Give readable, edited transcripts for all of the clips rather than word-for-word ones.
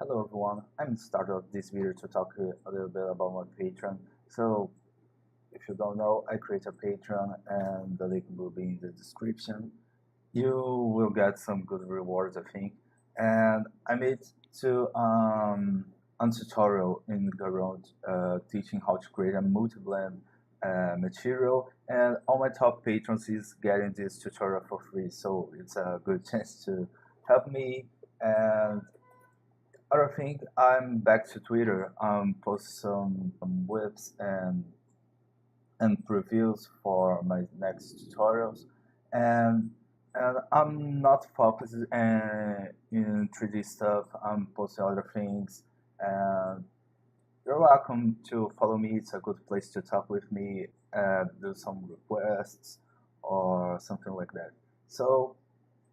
Hello everyone, I'm the starter of this video to talk a little bit about my Patreon. So if you don't know, I create a Patreon and the link will be in the description. You will get some good rewards, I think. And I made to a tutorial in Garond teaching how to create a multi-blend material, and all my top patrons is getting this tutorial for free, so it's a good chance to help me. And other thing, I'm back to Twitter. Post some whips and previews for my next tutorials, and I'm not focused in 3D stuff. I'm posting other things, and you're welcome to follow me. It's a good place to talk with me, do some requests or something like that. So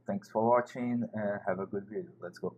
thanks for watching and have a good video. Let's go.